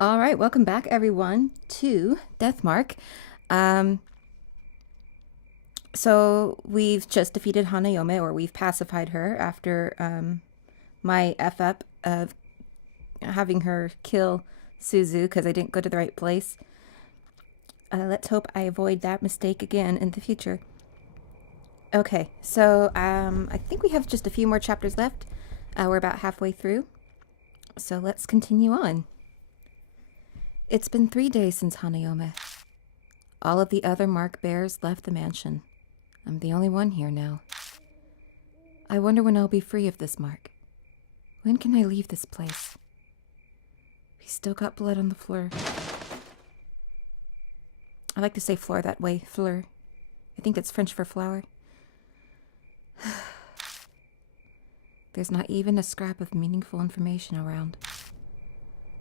All right, welcome back, everyone, to Deathmark. Um, so we've just defeated Hanayome, or we've pacified her after my F up of having her kill Suzu because I didn't go to the right place. Let's hope I avoid that mistake again in the future. Okay, so I think we have just a few more chapters left. We're about halfway through, so let's continue on. It's been 3 days since Hanayome. All of the other mark bearers left the mansion. I'm the only one here now. I wonder when I'll be free of this mark. When can I leave this place? We still got blood on the floor. I like to say floor that way, fleur. I think that's French for flower. There's not even a scrap of meaningful information around.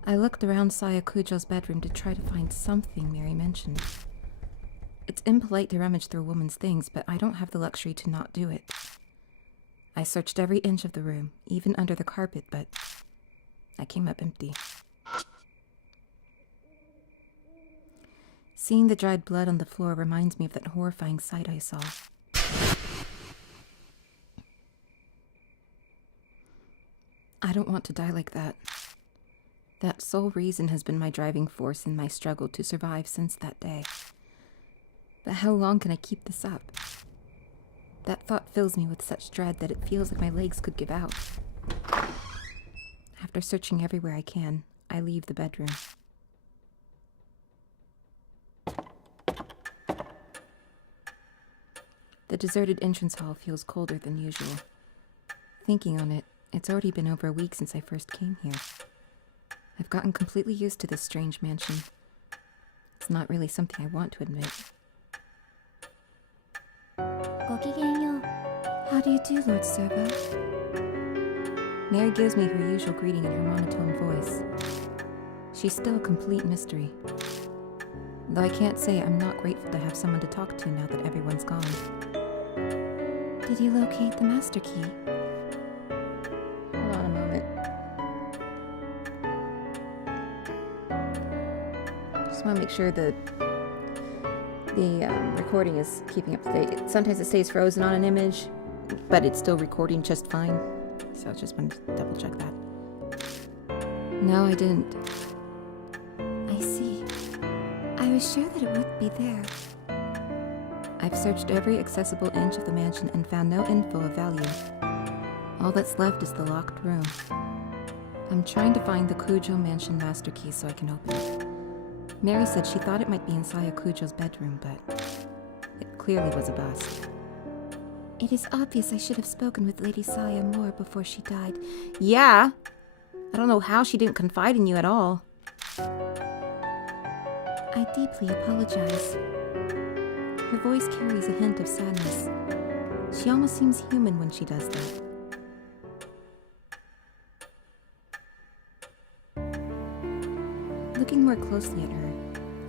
I looked around Saya Kujou's bedroom to try to find something Mary mentioned. It's impolite to rummage through a woman's things, but I don't have the luxury to not do it. I searched every inch of the room, even under the carpet, but I came up empty. Seeing the dried blood on the floor reminds me of that horrifying sight I saw. I don't want to die like that. That sole reason has been my driving force in my struggle to survive since that day. But how long can I keep this up? That thought fills me with such dread that it feels like my legs could give out. After searching everywhere I can, I leave the bedroom. The deserted entrance hall feels colder than usual. Thinking on it, it's already been over a week since I first came here. I've gotten completely used to this strange mansion. It's not really something I want to admit. How do you do, Lord Servo? Mary gives me her usual greeting in her monotone voice. She's still a complete mystery. Though I can't say I'm not grateful to have someone to talk to now that everyone's gone. Did you locate the master key? Hold on a moment. Just want to make sure that the recording is keeping up to date. Sometimes it stays frozen on an image, but it's still recording just fine. So I just wanted to double check that. No, I didn't. I see. I was sure that it would be there. I've searched every accessible inch of the mansion and found no info of value. All that's left is the locked room. I'm trying to find the Kujou Mansion master key so I can open it. Mary said she thought it might be in Saya Kujou's bedroom, but it clearly was a bust. It is obvious I should have spoken with Lady Saya more before she died. Yeah! I don't know how she didn't confide in you at all. I deeply apologize. Her voice carries a hint of sadness. She almost seems human when she does that. Looking more closely at her,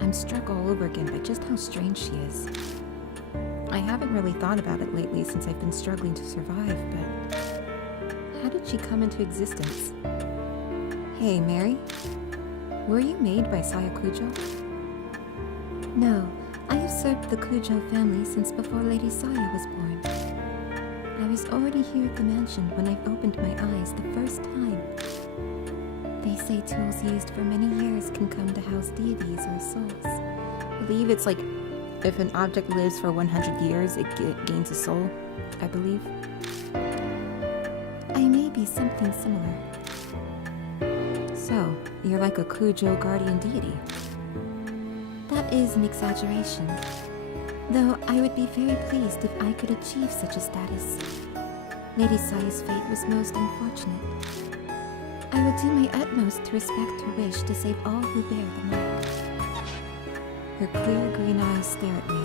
I'm struck all over again by just how strange she is. I haven't really thought about it lately since I've been struggling to survive, but how did she come into existence? Hey, Mary? Were you made by Saya Kujou? No, I have served the Kujou family since before Lady Saya was born. I was already here at the mansion when I opened my eyes the first time. They say tools used for many years can come to house deities or souls. I believe it's like if an object lives for 100 years, it gains a soul, I believe. I may be something similar. So, you're like a Kujou guardian deity. That is an exaggeration. Though I would be very pleased if I could achieve such a status. Lady Saya's fate was most unfortunate. I will do my utmost to respect her wish to save all who bear the mark. Her clear green eyes stare at me.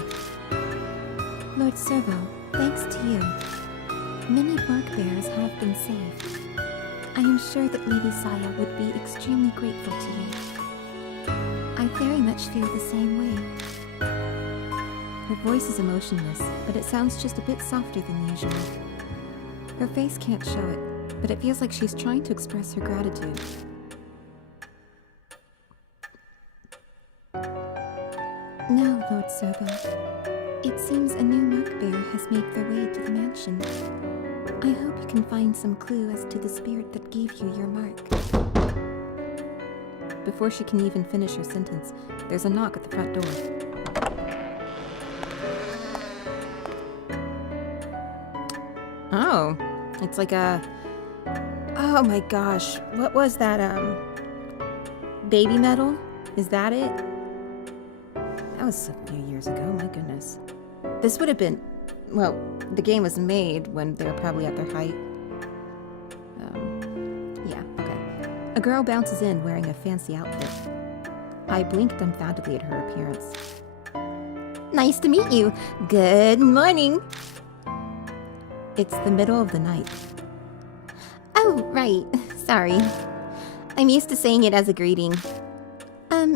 Lord Servo, thanks to you, many mark bearers have been saved. I am sure that Lady Saya would be extremely grateful to you. I very much feel the same way. Her voice is emotionless, but it sounds just a bit softer than usual. Her face can't show it, but it feels like she's trying to express her gratitude. Lord Servo. It seems a new mark bearer has made their way to the mansion. I hope you can find some clue as to the spirit that gave you your mark. Before she can even finish her sentence, there's a knock at the front door. Oh, it's like a... Oh my gosh, what was that, baby metal? Is that it? That was a few years ago, my goodness. This would have been... Well, the game was made when they were probably at their height. Yeah, okay. A girl bounces in wearing a fancy outfit. I blinked dumbfoundedly at her appearance. Nice to meet you. Good morning. It's the middle of the night. Oh, right. Sorry. I'm used to saying it as a greeting.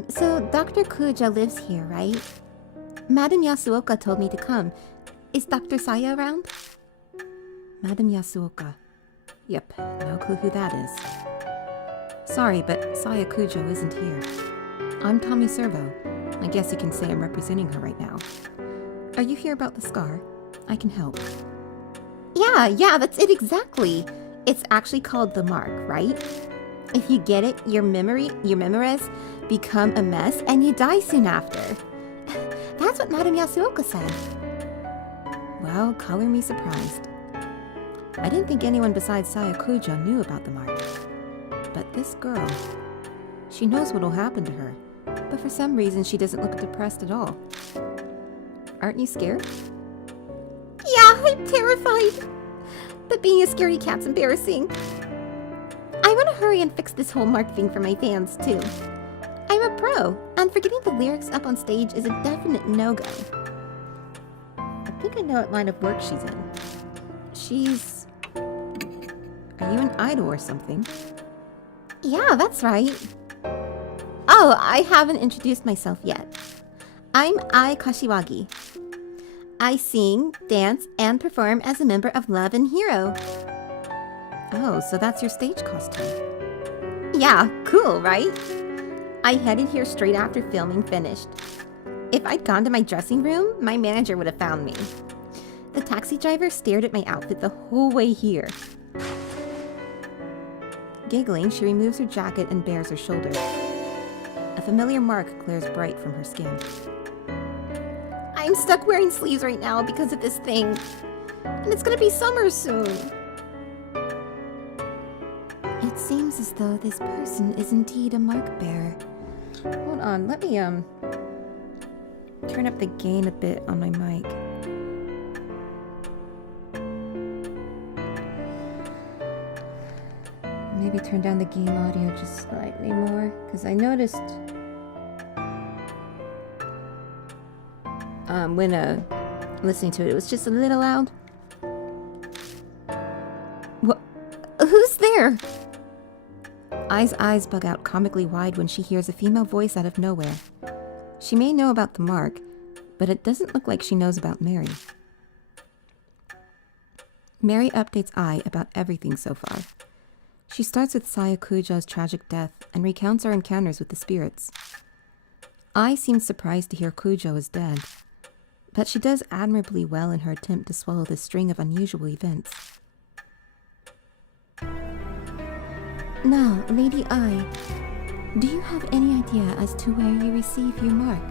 So Dr. Kujou lives here, right? Madame Yasuoka told me to come. Is Dr. Saya around? Madame Yasuoka. Yep, no clue who that is. Sorry, but Saya Kujou isn't here. I'm Tommy Servo. I guess you can say I'm representing her right now. Are you here about the scar? I can help. Yeah, that's it exactly. It's actually called the mark, right? If you get it, your memories become a mess and you die soon after. That's what Madame Yasuoka said. Well, color me surprised. I didn't think anyone besides Saya Kujou knew about the mark. But this girl, she knows what'll happen to her. But for some reason, she doesn't look depressed at all. Aren't you scared? Yeah, I'm terrified. But being a scaredy cat's embarrassing. I want to hurry and fix this whole mark thing for my fans, too. I'm a pro, and forgetting the lyrics up on stage is a definite no-go. I think I know what line of work she's in. She's... Are you an idol or something? Yeah, that's right. Oh, I haven't introduced myself yet. I'm Ai Kashiwagi. I sing, dance, and perform as a member of Love and Hero. Oh, so that's your stage costume. Yeah, cool, right? I headed here straight after filming finished. If I'd gone to my dressing room, my manager would have found me. The taxi driver stared at my outfit the whole way here. Giggling, she removes her jacket and bares her shoulder. A familiar mark glares bright from her skin. I'm stuck wearing sleeves right now because of this thing. And it's gonna be summer soon. It seems as though this person is indeed a mark bearer. Hold on, let me turn up the gain a bit on my mic. Maybe turn down the game audio just slightly more, because I noticed when listening to it, it was just a little loud. What? Who's there? Ai's eyes bug out comically wide when she hears a female voice out of nowhere. She may know about the mark, but it doesn't look like she knows about Mary. Mary updates Ai about everything so far. She starts with Saya Kujou's tragic death and recounts our encounters with the spirits. Ai seems surprised to hear Kujou is dead, but she does admirably well in her attempt to swallow this string of unusual events. Now, Lady Ai, do you have any idea as to where you receive your mark?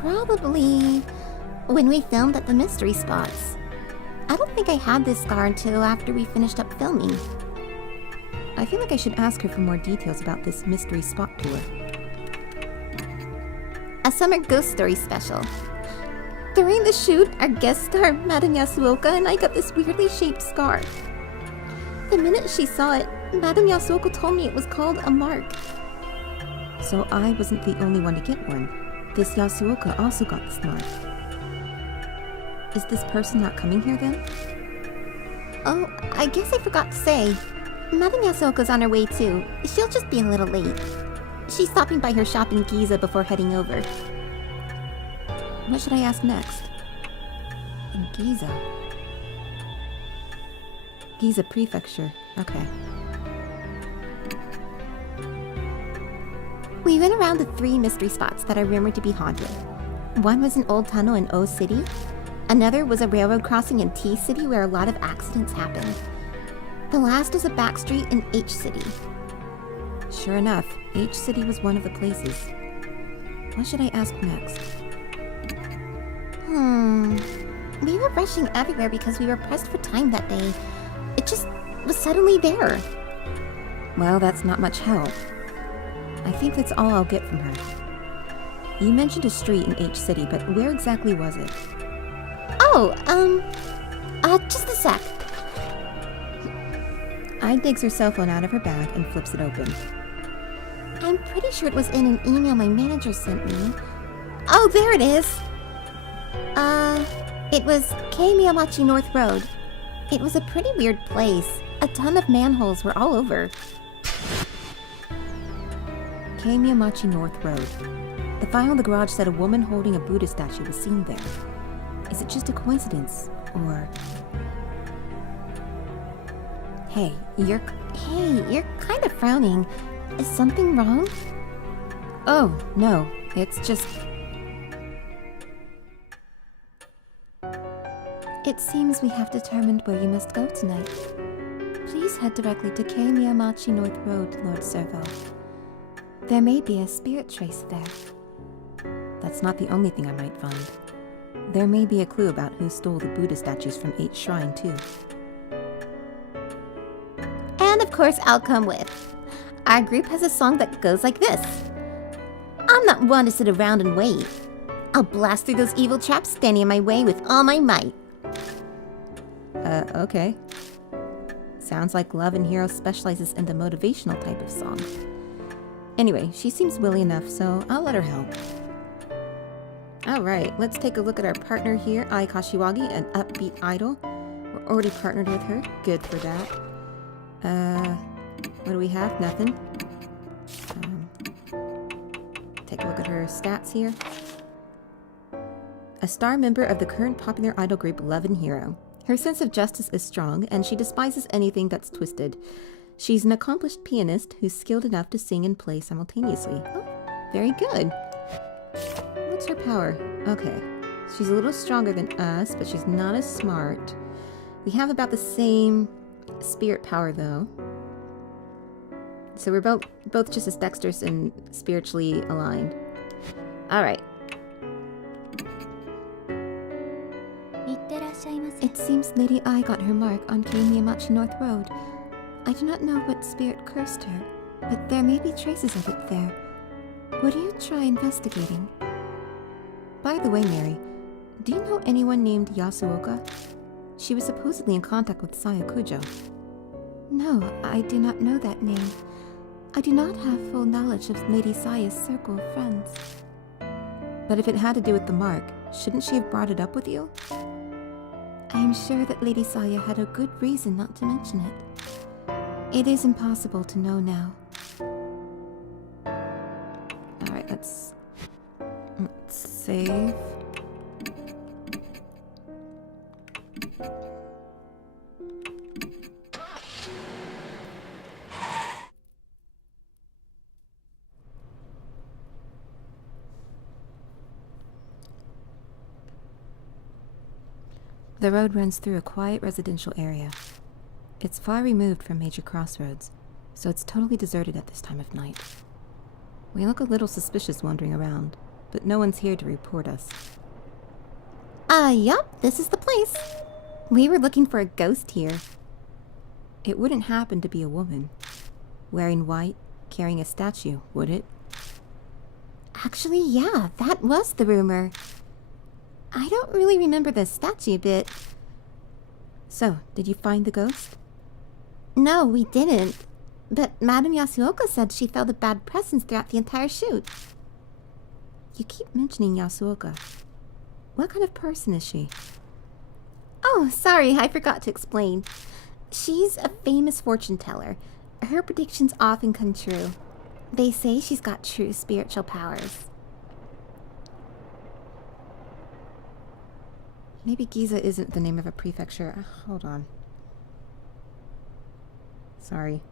Probably when we filmed at the mystery spots. I don't think I had this scar until after we finished up filming. I feel like I should ask her for more details about this mystery spot tour. A summer ghost story special. During the shoot, our guest star, Madame Yasuoka, and I got this weirdly shaped scar. The minute she saw it, Madame Yasuoka told me it was called a mark. So I wasn't the only one to get one. This Yasuoka also got this mark. Is this person not coming here then? Oh, I guess I forgot to say. Madame Yasuoka's on her way too. She'll just be a little late. She's stopping by her shop in Giza before heading over. What should I ask next? In Giza? Giza Prefecture. Okay. We went around the 3 mystery spots that are rumored to be haunted. One was an old tunnel in O City. Another was a railroad crossing in T City where a lot of accidents happened. The last was a back street in H City. Sure enough, H City was one of the places. What should I ask next? We were rushing everywhere because we were pressed for time that day. It just was suddenly there. Well, that's not much help. I think that's all I'll get from her. You mentioned a street in H City, but where exactly was it? Oh, just a sec. Ai digs her cell phone out of her bag and flips it open. I'm pretty sure it was in an email my manager sent me. Oh, there it is! It was Keimiamachi North Road. It was a pretty weird place. A ton of manholes were all over. Keimiamachi North Road. The file in the garage said a woman holding a Buddha statue was seen there. Is it just a coincidence, or... Hey, you're kind of frowning. Is something wrong? Oh, no, it's just... It seems we have determined where you must go tonight. Please head directly to Keimiamachi North Road, Lord Servo. There may be a spirit trace there. That's not the only thing I might find. There may be a clue about who stole the Buddha statues from H Shrine, too. And of course, I'll come with. Our group has a song that goes like this. I'm not one to sit around and wait. I'll blast through those evil traps standing in my way with all my might. Okay. Sounds like Love and Hero specializes in the motivational type of song. Anyway, she seems willy enough, so I'll let her help. Alright, let's take a look at our partner here, Ai Kashiwagi, an upbeat idol. We're already partnered with her. Good for that. What do we have? Nothing. Take a look at her stats here. A star member of the current popular idol group Love and Hero. Her sense of justice is strong, and she despises anything that's twisted. She's an accomplished pianist who's skilled enough to sing and play simultaneously. Oh, very good. What's her power? Okay. She's a little stronger than us, but she's not as smart. We have about the same spirit power, though. So we're both just as dexterous and spiritually aligned. Alright. It seems Lady Ai got her mark on Keimiamachi North Road. I do not know what spirit cursed her, but there may be traces of it there. Would you try investigating? By the way, Mary, do you know anyone named Yasuoka? She was supposedly in contact with Saya Kujou. No, I do not know that name. I do not have full knowledge of Lady Saya's circle of friends. But if it had to do with the mark, shouldn't she have brought it up with you? I am sure that Lady Saya had a good reason not to mention it. It is impossible to know now. Alright, let's save. The road runs through a quiet residential area. It's far removed from major crossroads, so it's totally deserted at this time of night. We look a little suspicious wandering around, but no one's here to report us. Yup, this is the place. We were looking for a ghost here. It wouldn't happen to be a woman, wearing white, carrying a statue, would it? Actually, yeah, that was the rumor. I don't really remember the statue bit. So, did you find the ghost? No, we didn't. But Madame Yasuoka said she felt a bad presence throughout the entire shoot. You keep mentioning Yasuoka. What kind of person is she? Oh, sorry, I forgot to explain. She's a famous fortune teller. Her predictions often come true. They say she's got true spiritual powers. Maybe Giza isn't the name of a prefecture. Hold on. Sorry.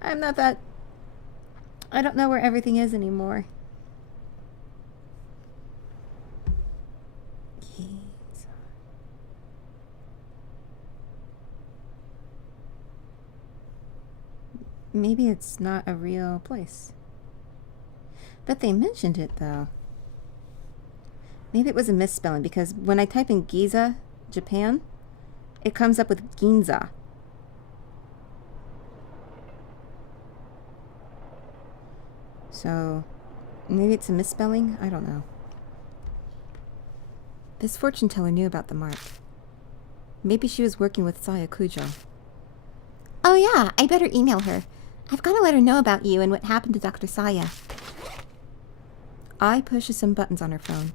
I'm not that I don't know where everything is anymore. Maybe it's not a real place. But they mentioned it, though. Maybe it was a misspelling, because when I type in Giza, Japan, it comes up with Ginza. So, maybe it's a misspelling? I don't know. This fortune teller knew about the mark. Maybe she was working with Saya Kujou. Oh yeah, I better email her. I've got to let her know about you and what happened to Dr. Saya. Ai pushes some buttons on her phone.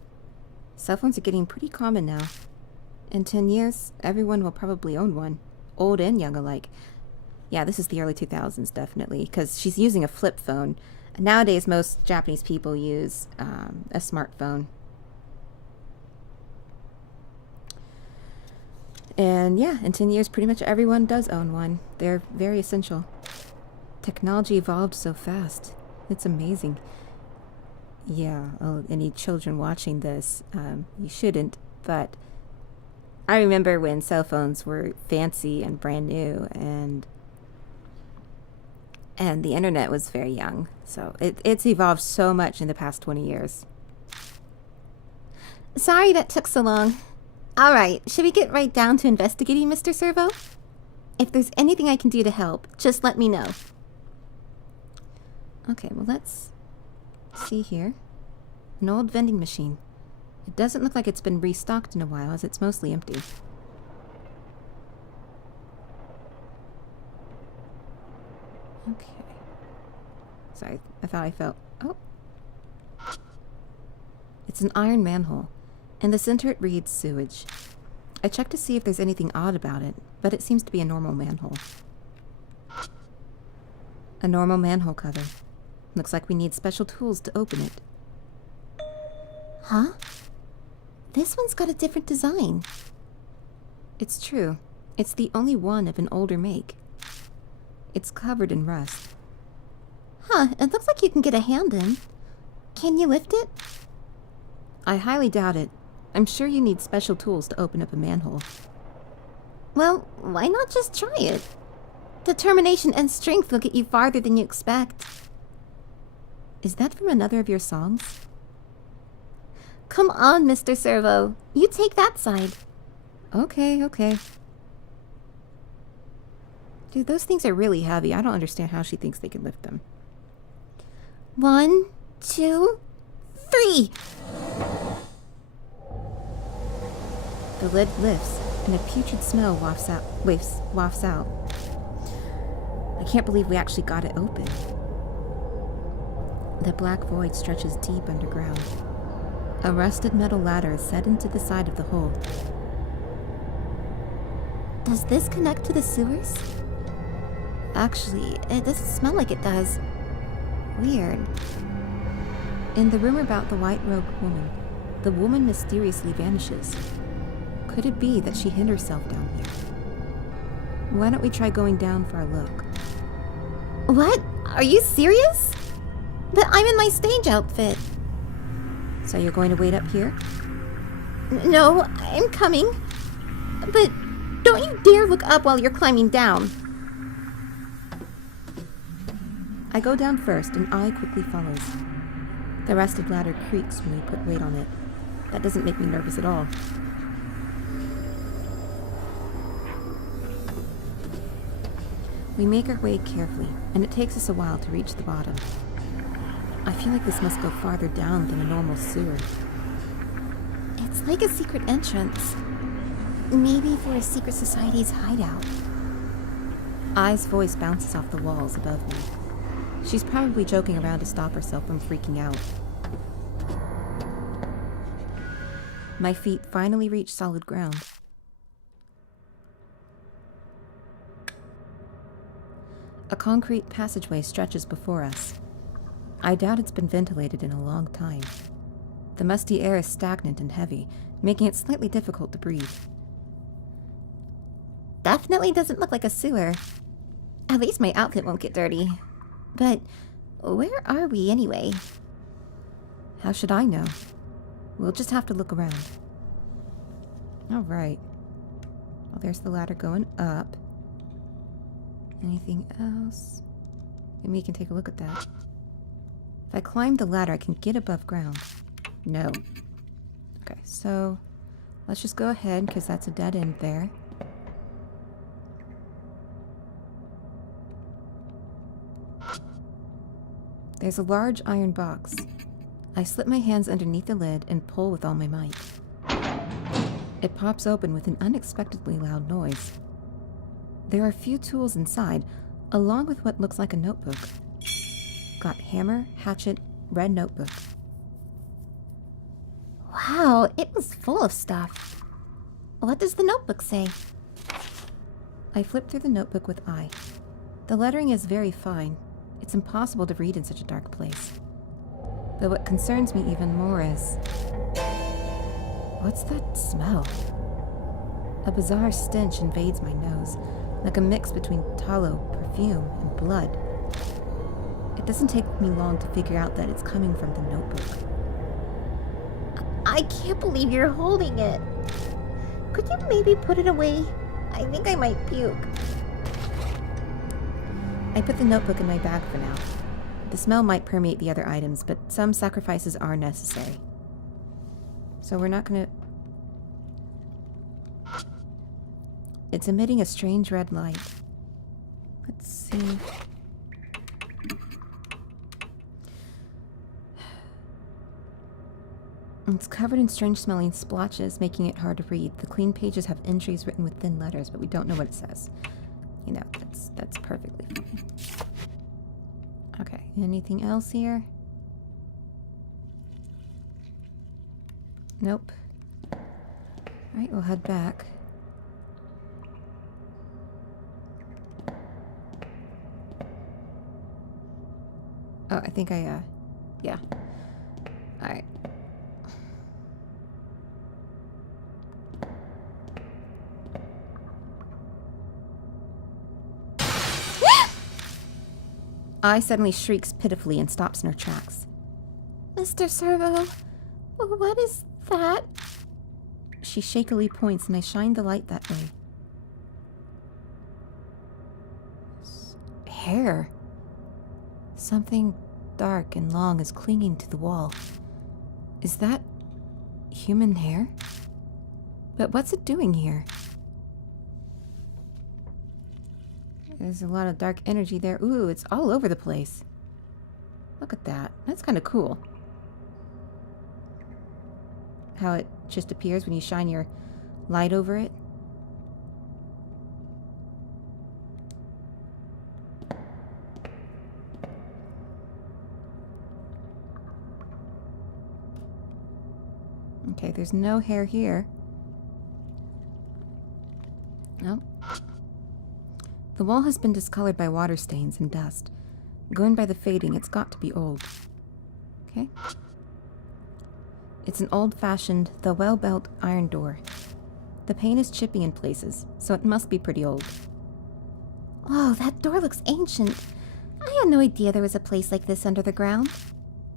Cell phones are getting pretty common now. In 10 years, everyone will probably own one. Old and young alike. Yeah, this is the early 2000s, definitely, because she's using a flip phone. Nowadays, most Japanese people use a smartphone. And yeah, in 10 years, pretty much everyone does own one. They're very essential. Technology evolved so fast. It's amazing. Yeah, any children watching this, you shouldn't, but I remember when cell phones were fancy and brand new, and the internet was very young. So it's evolved so much in the past 20 years. Sorry that took so long. All right, should we get right down to investigating, Mr. Servo? If there's anything I can do to help, just let me know. Okay, well, let's see here. An old vending machine. It doesn't look like it's been restocked in a while, as it's mostly empty. Okay. Sorry, I thought I felt... Oh! It's an iron manhole. In the center it reads sewage. I checked to see if there's anything odd about it, but it seems to be a normal manhole. A normal manhole cover. Looks like we need special tools to open it. Huh? This one's got a different design. It's true. It's the only one of an older make. It's covered in rust. Huh, it looks like you can get a hand in. Can you lift it? I highly doubt it. I'm sure you need special tools to open up a manhole. Well, why not just try it? Determination and strength will get you farther than you expect. Is that from another of your songs? Come on, Mr. Servo. You take that side. Okay. Dude, those things are really heavy. I don't understand how she thinks they can lift them. 1, 2, 3! The lid lifts, and a putrid smell wafts out. I can't believe we actually got it open. The black void stretches deep underground. A rusted metal ladder is set into the side of the hole. Does this connect to the sewers? Actually, it doesn't smell like it does. Weird. In the room about the white-robed woman, the woman mysteriously vanishes. Could it be that she hid herself down here? Why don't we try going down for a look? What? Are you serious? But I'm in my stage outfit. So you're going to wait up here? No, I'm coming. But don't you dare look up while you're climbing down. I go down first, and Ai quickly follows. The rusted ladder creaks when we put weight on it. That doesn't make me nervous at all. We make our way carefully, and it takes us a while to reach the bottom. I feel like this must go farther down than a normal sewer. It's like a secret entrance. Maybe for a secret society's hideout. Ai's voice bounces off the walls above me. She's probably joking around to stop herself from freaking out. My feet finally reach solid ground. A concrete passageway stretches before us. I doubt it's been ventilated in a long time. The musty air is stagnant and heavy, making it slightly difficult to breathe. Definitely doesn't look like a sewer. At least my outfit won't get dirty. But Where are we anyway? How should I know? We'll just have to look around. Alright. Well, there's the ladder going up. Anything else? Maybe we can take a look at that. If I climb the ladder, I can get above ground. No. Okay, so let's just go ahead, because that's a dead end there. There's a large iron box. I slip my hands underneath the lid and pull with all my might. It pops open with an unexpectedly loud noise. There are a few tools inside, along with what looks like a notebook. Got hammer, hatchet, red notebook. Wow, it was full of stuff. What does the notebook say? I flip through the notebook with eye. The lettering is very fine. It's impossible to read in such a dark place. But what concerns me even more is... what's that smell? A bizarre stench invades my nose, like a mix between tallow, perfume, and blood. It doesn't take me long to figure out that it's coming from the notebook. I can't believe you're holding it. Could you maybe put it away? I think I might puke. I put the notebook in my bag for now. The smell might permeate the other items, but some sacrifices are necessary. So we're not gonna... It's emitting a strange red light. Let's see... It's covered in strange smelling splotches, making it hard to read. The clean pages have entries written with thin letters, but we don't know what it says. You know, that's perfectly fine. Okay, anything else here? Nope. Alright, we'll head back. Oh, I think yeah. Alright. Ai suddenly shrieks pitifully and stops in her tracks. Mr. Servo, what is that? She shakily points and I shine the light that way. Hair. Something dark and long is clinging to the wall. Is that human hair? But what's it doing here? There's a lot of dark energy there. Ooh, it's all over the place. Look at that. That's kind of cool. How it just appears when you shine your light over it. Okay, there's no hair here. Nope. The wall has been discolored by water stains and dust. Going by the fading, it's got to be old. Okay. It's an old-fashioned, though well-built, iron door. The pane is chipping in places, so it must be pretty old. Oh, that door looks ancient. I had no idea there was a place like this under the ground.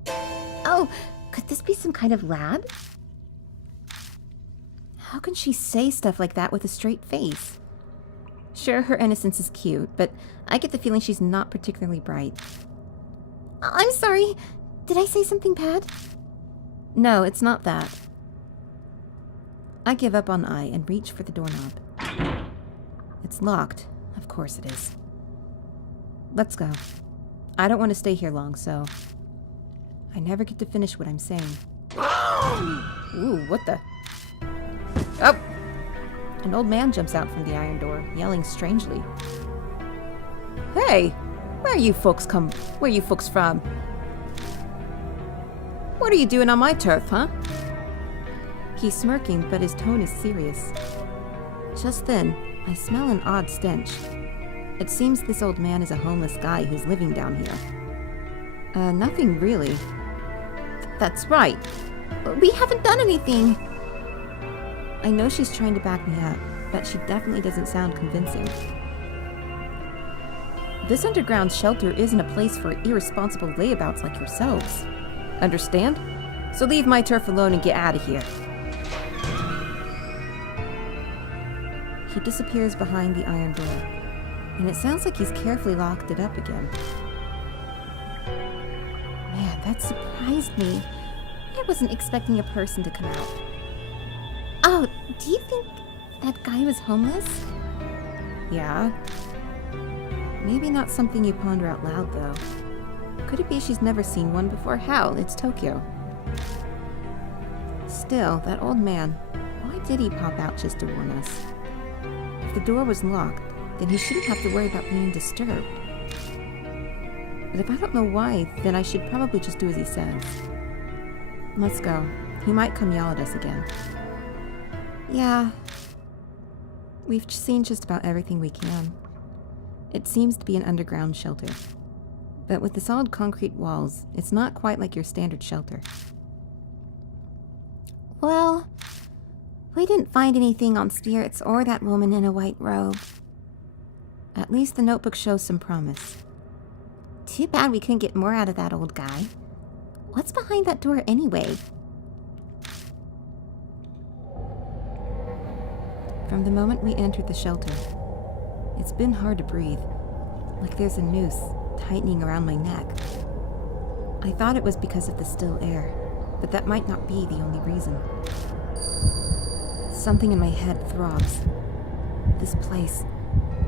Oh, could this be some kind of lab? How can she say stuff like that with a straight face? Sure, her innocence is cute, but I get the feeling she's not particularly bright. I'm sorry. Did I say something bad? No, it's not that. I give up on Ai and reach for the doorknob. It's locked. Of course it is. Let's go. I don't want to stay here long, so... I never get to finish what I'm saying. Ooh, what the... Oh! An old man jumps out from the iron door, yelling strangely. Hey! Where you folks from? What are you doing on my turf, huh? He's smirking, but his tone is serious. Just then, I smell an odd stench. It seems this old man is a homeless guy who's living down here. Nothing really. That's right. We haven't done anything. I know she's trying to back me up, but she definitely doesn't sound convincing. This underground shelter isn't a place for irresponsible layabouts like yourselves. Understand? So leave my turf alone and get out of here. He disappears behind the iron door, and it sounds like he's carefully locked it up again. Man, that surprised me. I wasn't expecting a person to come out. Oh, do you think that guy was homeless? Yeah. Maybe not something you ponder out loud, though. Could it be she's never seen one before? Hell, it's Tokyo. Still, that old man, why did he pop out just to warn us? If the door was locked, then he shouldn't have to worry about being disturbed. But if I don't know why, then I should probably just do as he says. Let's go. He might come yell at us again. Yeah. We've seen just about everything we can. It seems to be an underground shelter. But with the solid concrete walls, it's not quite like your standard shelter. Well, we didn't find anything on spirits or that woman in a white robe. At least the notebook shows some promise. Too bad we couldn't get more out of that old guy. What's behind that door anyway? From the moment we entered the shelter, it's been hard to breathe, like there's a noose tightening around my neck. I thought it was because of the still air, but that might not be the only reason. Something in my head throbs. This place,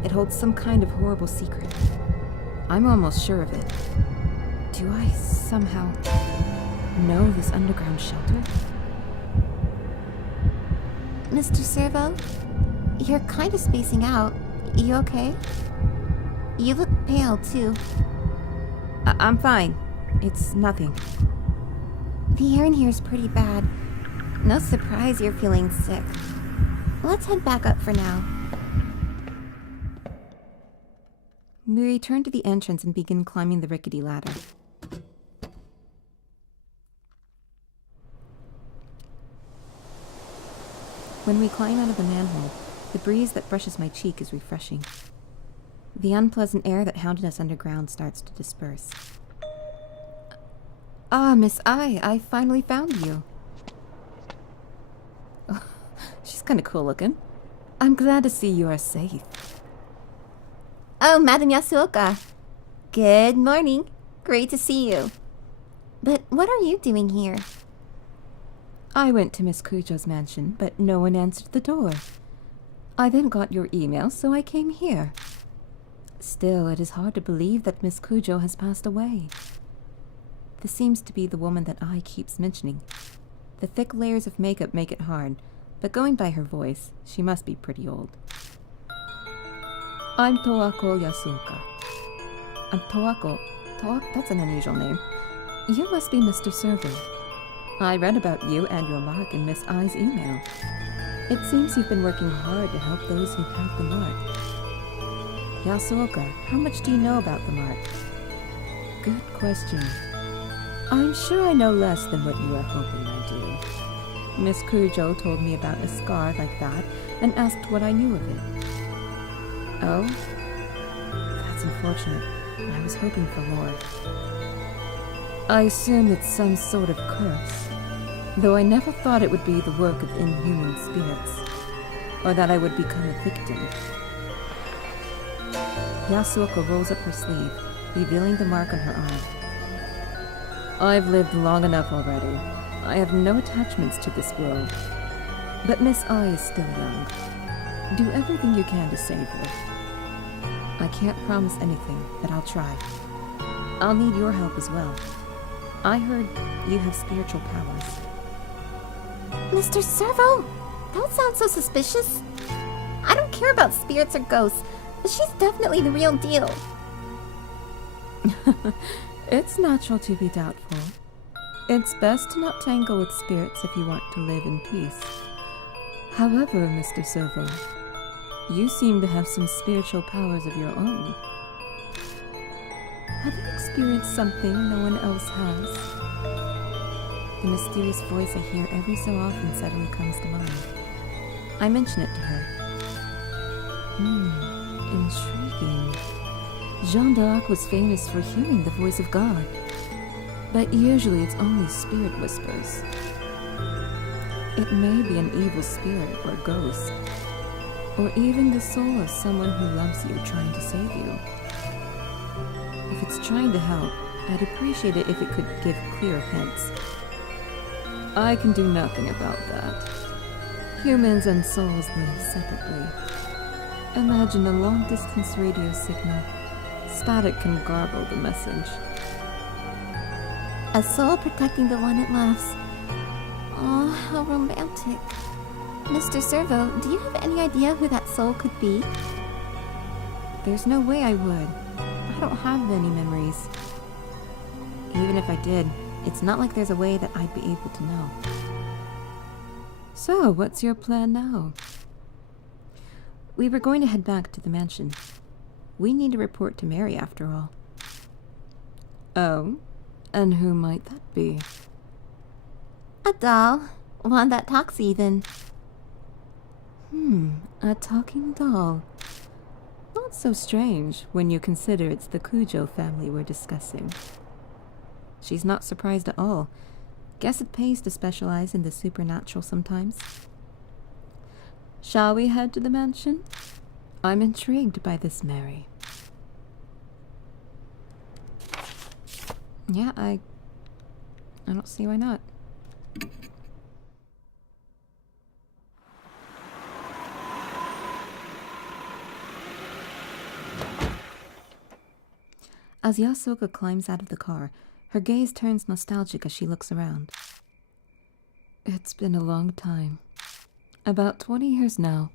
it holds some kind of horrible secret. I'm almost sure of it. Do I somehow know this underground shelter? Mr. Servo, you're kind of spacing out. You okay? You look pale, too. I'm fine. It's nothing. The air in here is pretty bad. No surprise you're feeling sick. Let's head back up for now. We return to the entrance and begin climbing the rickety ladder. When we climb out of the manhole, the breeze that brushes my cheek is refreshing. The unpleasant air that hounded us underground starts to disperse. Ah, Miss Ai, I finally found you. Oh, she's kind of cool looking. I'm glad to see you are safe. Oh, Madam Yasuoka. Good morning. Great to see you. But what are you doing here? I went to Miss Kujou's mansion, but no one answered the door. I then got your email, so I came here. Still, it is hard to believe that Miss Kujou has passed away. This seems to be the woman that Ai keeps mentioning. The thick layers of makeup make it hard, but going by her voice, she must be pretty old. I'm Toako Yasuoka. I'm Toako. That's an unusual name. You must be Mr. Servo. I read about you and your mark in Miss Ai's email. It seems you've been working hard to help those who have the mark. Yasuoka, how much do you know about the mark? Good question. I'm sure I know less than what you are hoping I do. Miss Kujou told me about a scar like that and asked what I knew of it. Oh? That's unfortunate. I was hoping for more. I assume it's some sort of curse, though I never thought it would be the work of inhuman spirits, or that I would become a victim. Yasuoka rolls up her sleeve, revealing the mark on her arm. I've lived long enough already. I have no attachments to this world. But Miss Ai is still young. Do everything you can to save her. I can't promise anything, but I'll try. I'll need your help as well. I heard you have spiritual powers. Mr. Servo, don't sound so suspicious. I don't care about spirits or ghosts, but she's definitely the real deal. It's natural to be doubtful. It's best to not tangle with spirits if you want to live in peace. However, Mr. Servo, you seem to have some spiritual powers of your own. Have you experienced something no one else has? The mysterious voice I hear every so often suddenly comes to mind. I mention it to her. Intriguing. Jeanne d'Arc was famous for hearing the voice of God, but usually it's only spirit whispers. It may be an evil spirit or ghost, or even the soul of someone who loves you trying to save you. If it's trying to help, I'd appreciate it if it could give clear hints. I can do nothing about that. Humans and souls live separately. Imagine a long-distance radio signal. Static can garble the message. A soul protecting the one it loves. Oh, how romantic. Mr. Servo, do you have any idea who that soul could be? There's no way I would. I don't have any memories. Even if I did, it's not like there's a way that I'd be able to know. So, what's your plan now? We were going to head back to the mansion. We need to report to Mary after all. Oh? And who might that be? A doll. One that talks even. A talking doll. Not so strange when you consider it's the Kujou family we're discussing. She's not surprised at all. Guess it pays to specialize in the supernatural sometimes. Shall we head to the mansion? I'm intrigued by this Mary. Yeah, I don't see why not. As Yasuoka climbs out of the car, her gaze turns nostalgic as she looks around. It's been a long time. About 20 years now,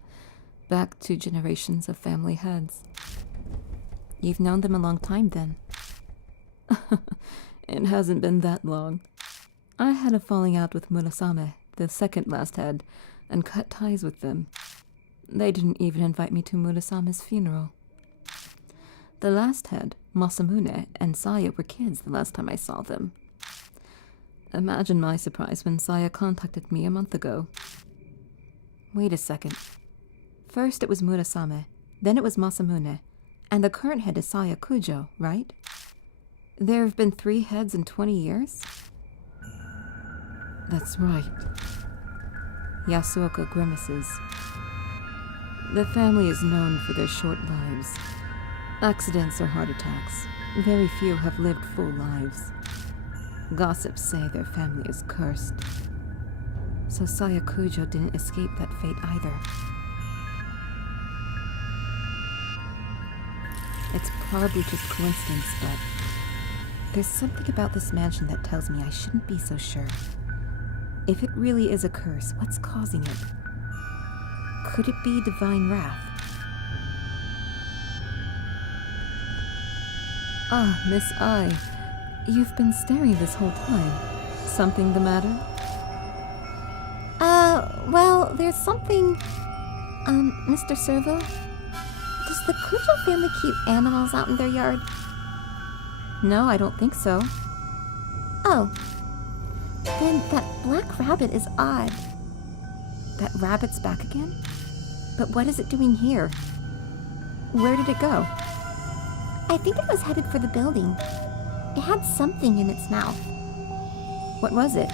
back 2 generations of family heads. You've known them a long time then. It hasn't been that long. I had a falling out with Murasame, the second last head, and cut ties with them. They didn't even invite me to Murasame's funeral. The last head, Masamune, and Saya were kids the last time I saw them. Imagine my surprise when Saya contacted me a month ago. Wait a second. First it was Murasame, then it was Masamune, and the current head is Saya Kujou, right? There have been 3 heads in 20 years? That's right. Yasuoka grimaces. The family is known for their short lives. Accidents or heart attacks. Very few have lived full lives. Gossips say their family is cursed. So Saya Kujou didn't escape that fate either. It's probably just coincidence, but there's something about this mansion that tells me I shouldn't be so sure. If it really is a curse, what's causing it? Could it be divine wrath? Ah, Miss Ai, you've been staring this whole time. Something the matter? Well, there's something... Mr. Servo? Does the Kujou family keep animals out in their yard? No, I don't think so. Oh. Then that black rabbit is odd. That rabbit's back again? But what is it doing here? Where did it go? I think it was headed for the building. It had something in its mouth. What was it?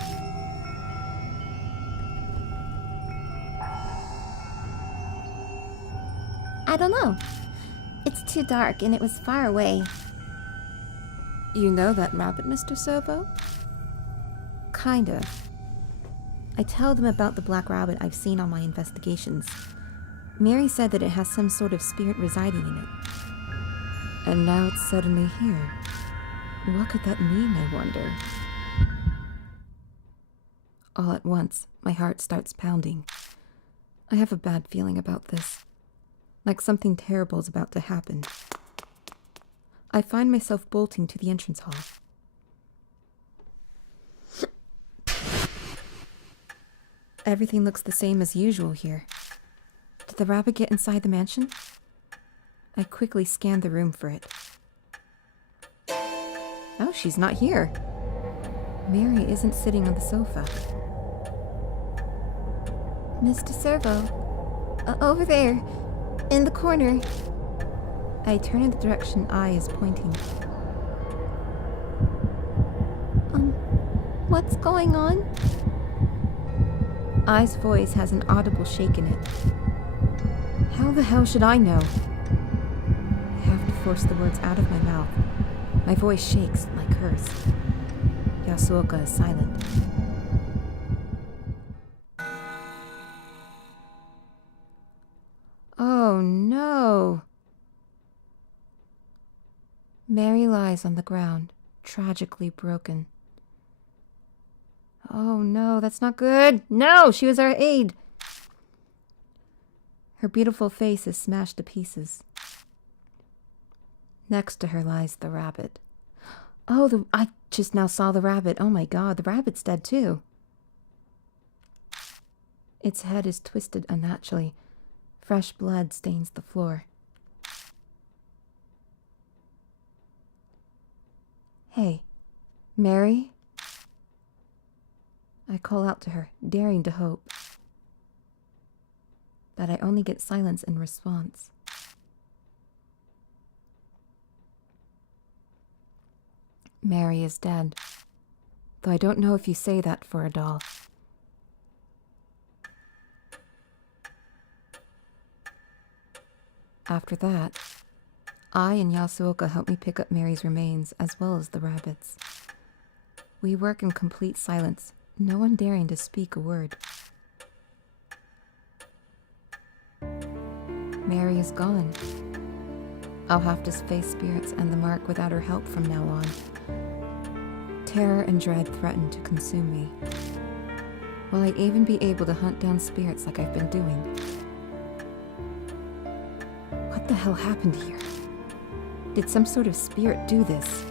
I don't know. It's too dark and it was far away. You know that rabbit, Mr. Servo? Kind of. I tell them about the black rabbit I've seen on my investigations. Mary said that it has some sort of spirit residing in it. And now it's suddenly here. What could that mean, I wonder? All at once, my heart starts pounding. I have a bad feeling about this. Like something terrible is about to happen. I find myself bolting to the entrance hall. Everything looks the same as usual here. Did the rabbit get inside the mansion? I quickly scanned the room for it. Oh, she's not here. Mary isn't sitting on the sofa. Mr. Servo. Over there. In the corner. I I turn in the direction Ai is pointing. What's going on? Ai's voice has an audible shake in it. How the hell should I know? I have to force the words out of my mouth. My voice shakes like hers. Yasuoka is silent. Oh no! Mary lies on the ground, tragically broken. Oh no, that's not good! No! She was our aide! Her beautiful face is smashed to pieces. Next to her lies the rabbit. Oh, I just now saw the rabbit. Oh my god, the rabbit's dead too. Its head is twisted unnaturally. Fresh blood stains the floor. Hey, Mary? I call out to her, daring to hope. But I only get silence in response. Mary is dead, though I don't know if you say that for a doll. After that, I and Yasuoka help me pick up Mary's remains as well as the rabbits. We work in complete silence, no one daring to speak a word. Mary is gone. I'll have to face spirits and the mark without her help from now on. Terror and dread threaten to consume me. Will I even be able to hunt down spirits like I've been doing? What the hell happened here? Did some sort of spirit do this?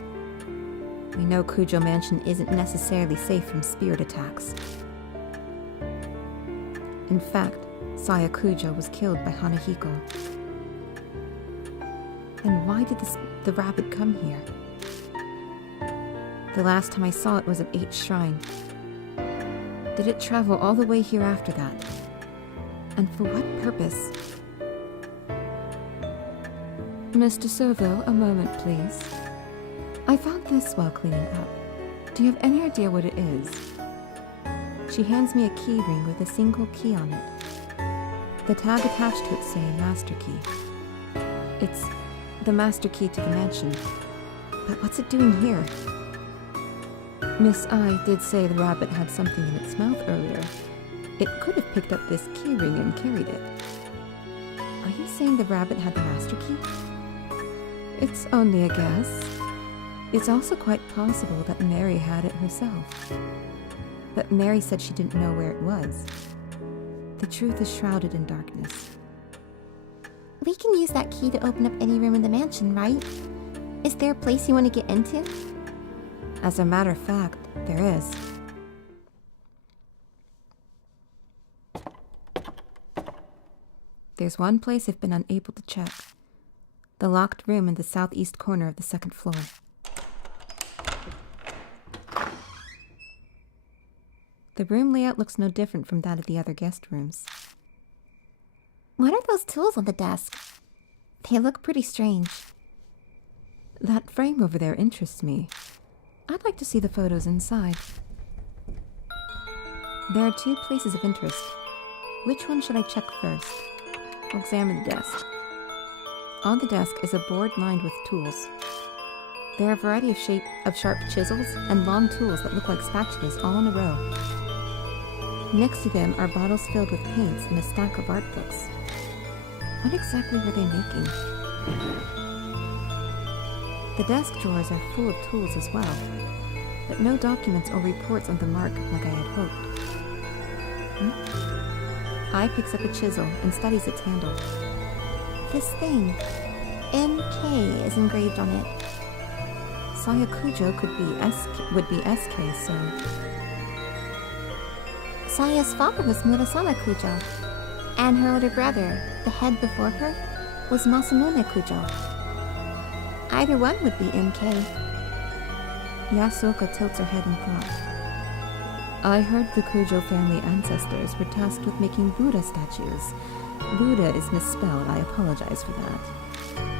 We know Kujou Mansion isn't necessarily safe from spirit attacks. In fact, Saya Kujou was killed by Hanahiko. Then why did the rabbit come here? The last time I saw it was at 8 Shrine. Did it travel all the way here after that? And for what purpose? Mr. Sovo, a moment, please. I found this while cleaning up. Do you have any idea what it is? She hands me a key ring with a single key on it. The tag attached to it saying Master Key. It's the master key to the mansion. But what's it doing here? Miss Ai did say the rabbit had something in its mouth earlier. It could have picked up this key ring and carried it. Are you saying the rabbit had the master key? It's only a guess. It's also quite possible that Mary had it herself. But Mary said she didn't know where it was. The truth is shrouded in darkness. We can use that key to open up any room in the mansion, right? Is there a place you want to get into? As a matter of fact, there is. There's one place I've been unable to check. The locked room in the southeast corner of the second floor. The room layout looks no different from that of the other guest rooms. What are those tools on the desk? They look pretty strange. That frame over there interests me. I'd like to see the photos inside. There are 2 places of interest. Which one should I check first? I'll examine the desk. On the desk is a board lined with tools. There are a variety of sharp chisels and long tools that look like spatulas all in a row. Next to them are bottles filled with paints and a stack of art books. What exactly were they making? The desk drawers are full of tools as well, but no documents or reports on the mark like I had hoped. Ai picks up a chisel and studies its handle. This thing, MK, is engraved on it. Saya Kujou would be SK, so... Saya's father was Murasama Kujou, and her older brother, the head before her, was Masamune Kujou. Either one would be MK. Yasuoka tilts her head in thought. I heard the Kujou family ancestors were tasked with making Buddha statues. Buddha is misspelled, I apologize for that.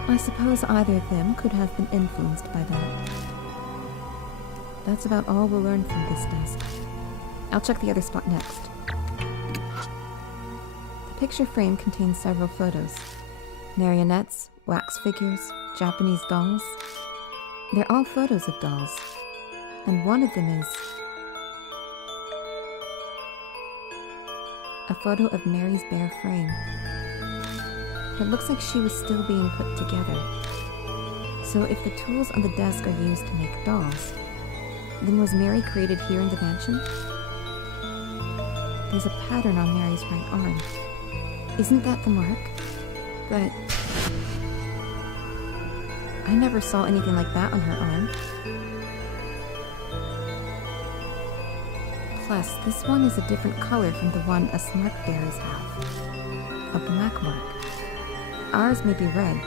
I suppose either of them could have been influenced by that. That's about all we'll learn from this desk. I'll check the other spot next. The picture frame contains several photos. Marionettes, wax figures, Japanese dolls. They're all photos of dolls. And one of them is a photo of Mary's bare frame. It looks like she was still being put together. So if the tools on the desk are used to make dolls, then was Mary created here in the mansion? There's a pattern on Mary's right arm. Isn't that the mark? But I never saw anything like that on her arm. Plus, this one is a different color from the one us mark bearers have. A black mark. Ours may be red,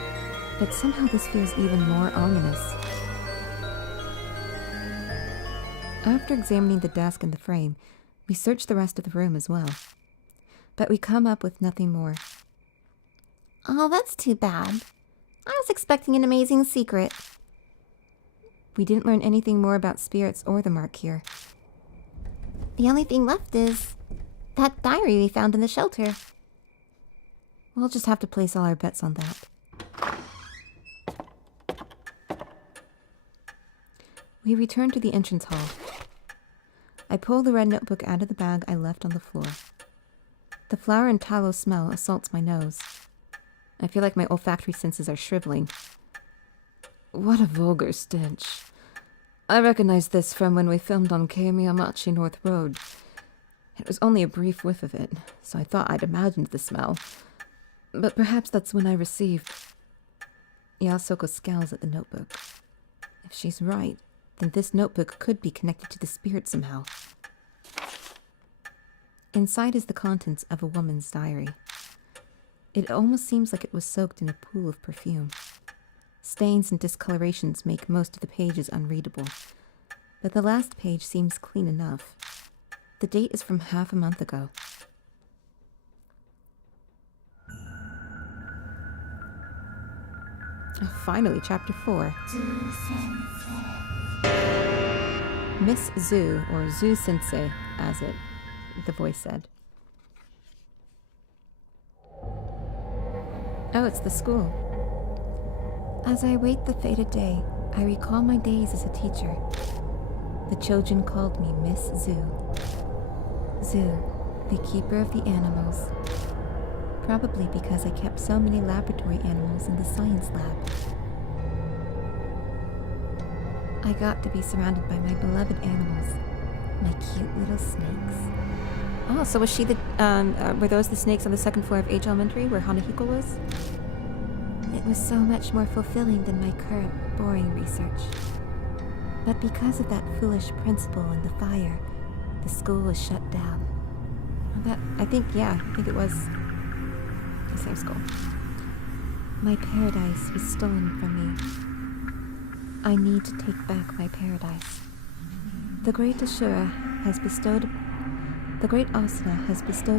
but somehow this feels even more ominous. After examining the desk and the frame, we search the rest of the room as well. But we come up with nothing more. Oh, that's too bad. I was expecting an amazing secret. We didn't learn anything more about spirits or the mark here. The only thing left is that diary we found in the shelter. We'll just have to place all our bets on that. We return to the entrance hall. I pull the red notebook out of the bag I left on the floor. The flour and tallow smell assaults my nose. I feel like my olfactory senses are shriveling. What a vulgar stench. I recognize this from when we filmed on Keimiyamachi North Road. It was only a brief whiff of it, so I thought I'd imagined the smell. But perhaps that's when I received... Yasoko scowls at the notebook. If she's right, then this notebook could be connected to the spirit somehow. Inside is the contents of a woman's diary. It almost seems like it was soaked in a pool of perfume. Stains and discolorations make most of the pages unreadable, but the last page seems clean enough. The date is from half a month ago. Finally, chapter 4. Miss Zhu, or Zhu Sensei, as the voice said. Oh, it's the school. As I await the fated day, I recall my days as a teacher. The children called me Miss Zhu. Zhu, the keeper of the animals. Probably because I kept so many laboratory animals in the science lab. I got to be surrounded by my beloved animals, my cute little snakes. Oh, so was she the, were those the snakes on the second floor of H Elementary where Hanahiko was? It was so much more fulfilling than my current, boring research. But because of that foolish principal and the fire, the school was shut down. I think it was the same school. My paradise was stolen from me. I need to take back my paradise. The great Asura has bestowed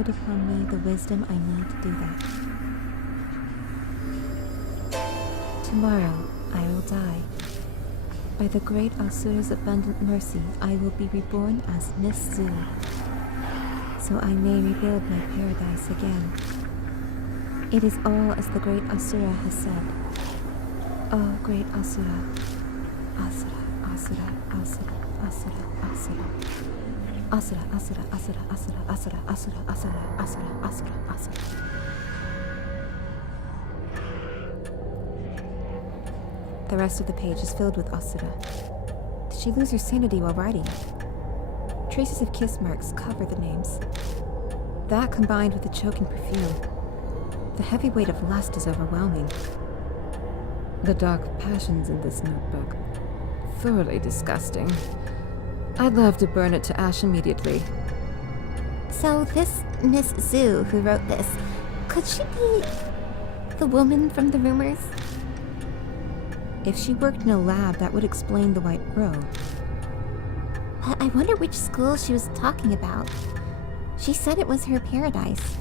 upon me the wisdom I need to do that. Tomorrow I will die. By the great Asura's abundant mercy, I will be reborn as Miss Zhu, so I may rebuild my paradise again. It is all as the great Asura has said. Oh, great Asura. Asura, Asura, Asura, Asura, Asura. Asura, Asura, Asura, Asura, Asura, Asura, Asura, Asura, Asura, Asura. The rest of the page is filled with Asura. Did she lose her sanity while writing it? Traces of kiss marks cover the names. That combined with the choking perfume. The heavy weight of lust is overwhelming. The dark passions in this notebook. Thoroughly disgusting. I'd love to burn it to ash immediately. So this Miss Zhu who wrote this, could she be the woman from the rumors? If she worked in a lab, that would explain the white row. I wonder which school she was talking about. She said it was her paradise.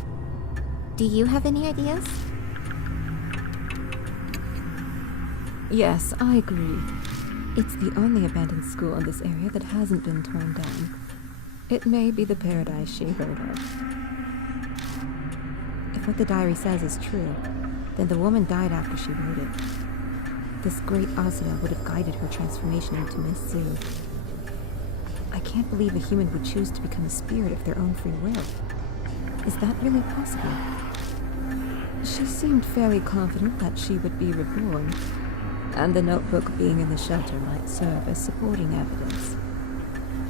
Do you have any ideas? Yes, I agree. It's the only abandoned school in this area that hasn't been torn down. It may be the paradise she heard of. If what the diary says is true, then the woman died after she wrote it. This great Asuna would have guided her transformation into Miss Zoo. I can't believe a human would choose to become a spirit of their own free will. Is that really possible? She seemed fairly confident that she would be reborn, and the notebook being in the shelter might serve as supporting evidence.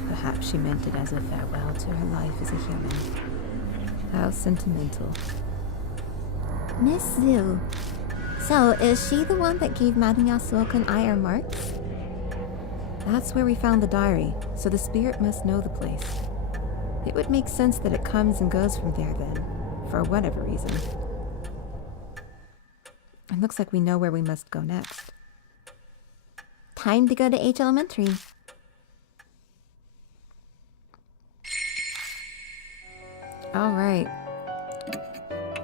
Perhaps she meant it as a farewell to her life as a human. How sentimental. Miss Zoo. So, is she the one that gave Madame Yasuoka and I our marks? That's where we found the diary, so the spirit must know the place. It would make sense that it comes and goes from there then, for whatever reason. It looks like we know where we must go next. Time to go to H Elementary. Alright.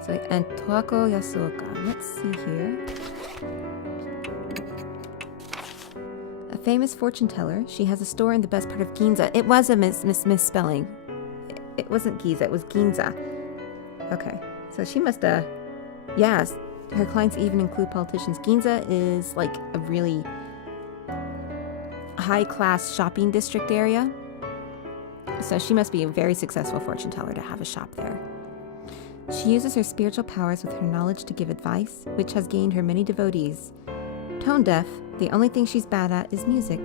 So, and Toako Yasuoka. Let's see here. A famous fortune teller. She has a store in the best part of Ginza. It was a misspelling. It wasn't Giza, it was Ginza. Okay. So she must, yes. Her clients even include politicians. Ginza is like a really high-class shopping district area. So she must be a very successful fortune teller to have a shop there. She uses her spiritual powers with her knowledge to give advice, which has gained her many devotees. Tone deaf, the only thing she's bad at is music.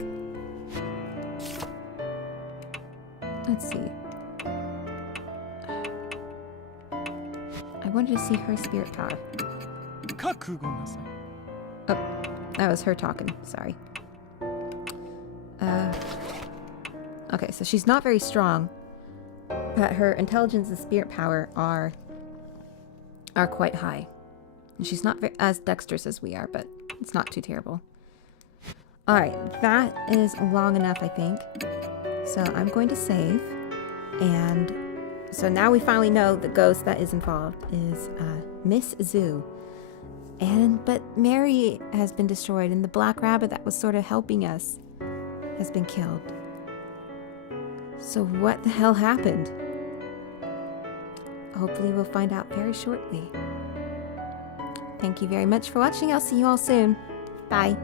Let's see. I wanted to see her spirit power. Oh, that was her talking. Sorry. Okay, so she's not very strong, but her intelligence and spirit power are quite high. And she's not as dexterous as we are, but it's not too terrible. Alright, that is long enough, I think. So I'm going to save. And so now we finally know the ghost that is involved is Miss Zoo. But Mary has been destroyed, and the black rabbit that was sort of helping us has been killed. So what the hell happened? Hopefully we'll find out very shortly. Thank you very much for watching. I'll see you all soon. Bye.